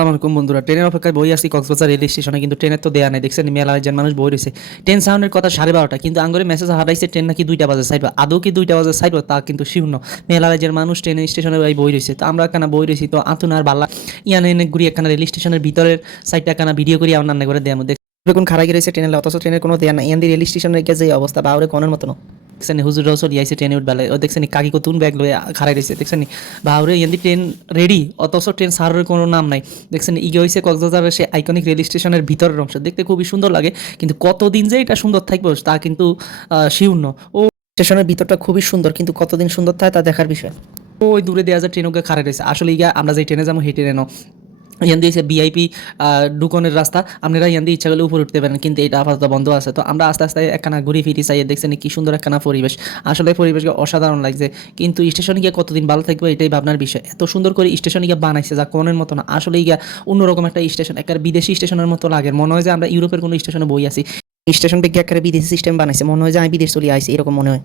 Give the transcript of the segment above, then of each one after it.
আসসালামু আলাইকুম বন্ধুরা। ট্রেনের অপেক্ষায় বই আসি কক্সবাজার রেল স্টেশনে, কিন্তু ট্রেনের তো দেয়া নেই। দেখছেন মেলা একজন মানুষ বই রয়েছে। ট্রেন সাউন্ডের কথা সাড়ে বারোটা, কিন্তু আঙ্গুরে মেসেজ হারাইছে ট্রেন নাকি দুইটা বাজে সাইড আদৌ কি দুইটা বাজে সাইড তা কিন্তু শূন্য। মেলা রাজ্যের মানুষ ট্রেনের স্টেশনে ওই বই রয়েছে। তো আমরা কেন বই রয়েছি, তো আতুন আর বাল্লা। ইয়ান এনে ঘুরি একখানা রেল স্টেশনের ভিতরের সাইডটা কেন ভিডিও করি, আমার রান্না করে দেয় আমাদের কোন খারাই গেছে ট্রেনে অথচ ট্রেনের কোনো দেয়া নাই। ইয়ান্দি রেল স্টেশনের গেছে এই অবস্থা, বাউরে কোনের মতো না। দেখছেন হুজুর রসল ইয়াইছে ট্রেনে উঠবেলা ও দেখছেন কাকি কতুন ব্যাগ লয়ে খারাই রয়েছে। দেখছেন বাউরে ইয়ান্দি ট্রেন রেডি অথচ ট্রেন সারের কোনো নাম নাই। দেখছেন ইগে হয়েছে কক্সবাজারের সে আইকনিক রেল স্টেশনের ভিতরের অংশ। দেখতে খুবই সুন্দর লাগে, কিন্তু কতদিন যে এটা সুন্দর থাকবে, তা কিন্তু শিউন্য ও স্টেশনের ভিতরটা খুবই সুন্দর, কিন্তু কতদিন সুন্দর থাকে তা দেখার বিষয়। ওই দূরে দেওয়া যায় ট্রেন ওকে খারাই রয়েছে। আসলে ইগা আমরা যে ট্রেনে যাব, সেই ট্রেনে ইয়ান দিয়েছে ভিআইপি ডুকনের রাস্তা। আপনারা ইয়ান দিয়ে ইচ্ছা করলে উপরে উঠতে পারেন, কিন্তু এটা আপাতত বন্ধ আছে। তো আমরা আস্তে আস্তে একখানা ঘুরি ফিরি চাই দেখছেন কি সুন্দর একখানা পরিবেশ। আসলে পরিবেশকে অসাধারণ লাগছে। কিন্তু স্টেশনে গিয়ে কতদিন ভালো থাকবে এটাই ভাবনার বিষয়। এত সুন্দর করে স্টেশনে গিয়ে বানাইছে যা কোনের মতো না। আসলে গিয়া অন্যরকম একটা স্টেশন একটা বিদেশি স্টেশনের মতো লাগে। মনে হয় যে আমরা ইউরোপের কোনো স্টেশনে বই আছি। স্টেশন বিজ্ঞা একটা বিদেশি সিস্টেম বানাইছে। মনে হয় যে আমি বিদেশ চলে আইছি, এরকম মনে হয়।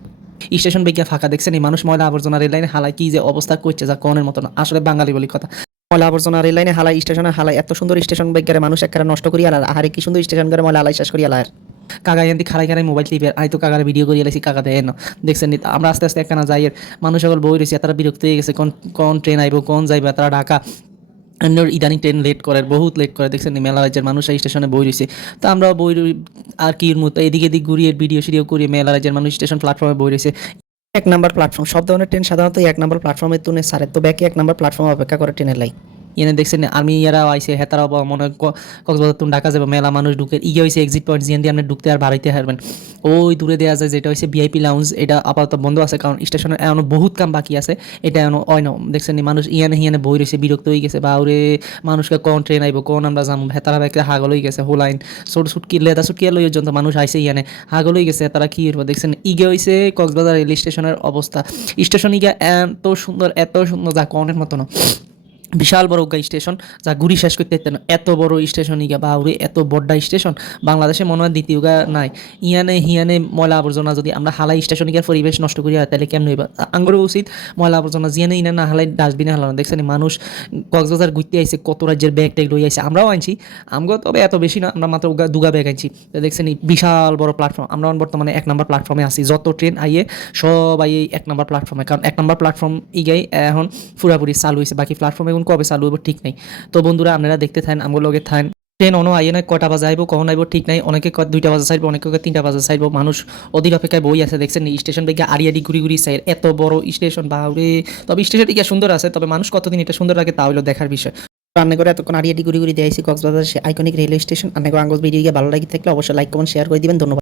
স্টেশন বেগিয়া ফাঁকা, দেখছেন এই মানুষ ময়লা আবর্জনা রেল লাইনে হালাই কি যে অবস্থা করছে যা কোনের মতো না। আসলে বাঙালি বলি কথা। ময়লা আবর্জনা, রেল লাইনে হালাই, স্টেশনে হালাই, এত সুন্দর স্টেশন বিজ্ঞারে মানুষ একটা নষ্ট করি আলার আহারে কি সুন্দর স্টেশন করে ময়লা হালাই শেষ করি আলার কাকা এনতি খারাই খারাই মোবাইল টিপে, আই তো কাকার ভিডিও করিয়ে লাইছি কাকা দেয় দেখছেন নি? আমরা আস্তে আস্তে একখানা যাই মানুষ সকল বই রয়েছে তারা বিরক্ত হয়ে গেছে, কোন কোন ট্রেন আইব, কোন যাইবে, তারা ঢাকা ইদানিং ট্রেন লেট করে, বহুত লেট করে, দেখছেন? মেলা রাজ্যের মানুষ এই স্টেশনে বই রয়েছে তো আমরা বই আর কি মতো, এদিকে এদিক ঘুরিয়ে ভিডিও সিডিও করিয়ে, মেলা রাজ্যের মানুষ স্টেশন প্ল্যাটফর্মে বই রয়েছে এক নাম্বার প্ল্যাটফর্ম সব ধরনের ট্রেন সাধারণত এক নাম্বার প্ল্যাটফর্মের তুলে সারে তো ব্যাকে এক নাম্বার প্ল্যাটফর্ম অপেক্ষা করে ট্রেনের লাই এনে দেখছেন আর্মি ইয়ারা আইসে হেতারা বা মনে কক্সবাজার তুমি ঢাকা যাবে, মেলা মানুষ ঢুকে ইয়ে হয়েছে এক্সিট পয়েন্ট জিয়ান দিয়ে আপনি ঢুকতে আর বাড়াইতে হারবেন। ওই দূরে দেওয়া যায়, যেটা হচ্ছে ভিআইপি লাউঞ্জ এটা আপাতত বন্ধ আছে, কারণ স্টেশনের এখনও বহুত কাম বাকি আছে, এটা এখনও হয় না। দেখছেন, মানুষ ইয়ানে হিয়ানে বই রয়েছে বিরক্ত হয়ে গেছে, বা ওরে মানুষকে কোন ট্রেন আইব, কোন আমরা যাম, হেতারা ব্যাগে হাগল হয়ে গেছে হোলাইন ছোট সুটকি লেদা সুটকি লই পর্যন্ত মানুষ আইসে ইয়ানে, হাগল হয়ে গেছে, তারা কি দেখছেন, ইগে হয়েছে কক্সবাজার রেল স্টেশনের অবস্থা। স্টেশন ইগে এত সুন্দর এত সুন্দর, যা কনের মতো না। বিশাল বড় গা স্টেশন, যা ঘুরি শেষ করতে না। এত বড় স্টেশন ইগা বাউরে এত বড্ডা স্টেশন। বাংলাদেশে মনে হয় দ্বিতীয় গা নাই। ইয়ানে হিয়ানে ময়লা আবর্জনা যদি আমরা হালাই স্টেশন গিয়ে পরিবেশ নষ্ট করি হয় তাহলে কেমন হইবা? আঙ্গুর উচিত ময়লা আবর্জনা জিয়ানে ইনা না হালাই ডাস্টবিনে হালানো। দেখছেন মানুষ কক্সবাজার ঘুরতে আইছে, কত রাজ্যের ব্যাগ ট্যাগ লই আইছে। আমরাও আনছি। আমগো তবে এত বেশি না, আমরা মাত্র দুগা ব্যাগ আনছি। দেখছেন বিশাল বড় প্ল্যাটফর্ম আমরা বর্তমানে এক নম্বর প্ল্যাটফর্মে আছি। যত ট্রেন আইয়ে, সবাই এক নম্বর প্ল্যাটফর্মে কারণ এক নম্বর প্ল্যাটফর্ম ইগাই এখন পুরাপুরি চালু হয়েছে বাকি প্ল্যাটফর্মে এখন কবে চালু হইব, ঠিক নাই। তো বন্ধুরা, আপনারা দেখতে থাকেন আমগুলো লগে থাকেন। ট্রেন অন আইয়ে না কটা বাজে আইব, কখন আইব, ঠিক নাই। অনেকে দুইটা বাজে চাইব, অনেকে তিনটা বাজে চাইব। মানুষ অধীর অপেক্ষায় বই আছে, দেখছেন স্টেশন বেগে আড়ি আড়ি ঘুরি ঘুরি চাই, এত বড় স্টেশন বাউরে তবে স্টেশন টিকা সুন্দর আছে? তবে মানুষ কতদিন এটা সুন্দর লাগে তা হলো দেখার বিষয়। রান্না করে এতক্ষণ আড়িয়াটি ঘুরি ঘুরি দিয়েছি কক্সবাজার সে আইকনিক রেলওয়ে স্টেশন আপনাকে আঙ্গজ ভিডিও গিয়ে ভালো লাগে থাকলে অবশ্যই লাইক কমেন্ট শেয়ার করে দিবেন। ধন্যবাদ।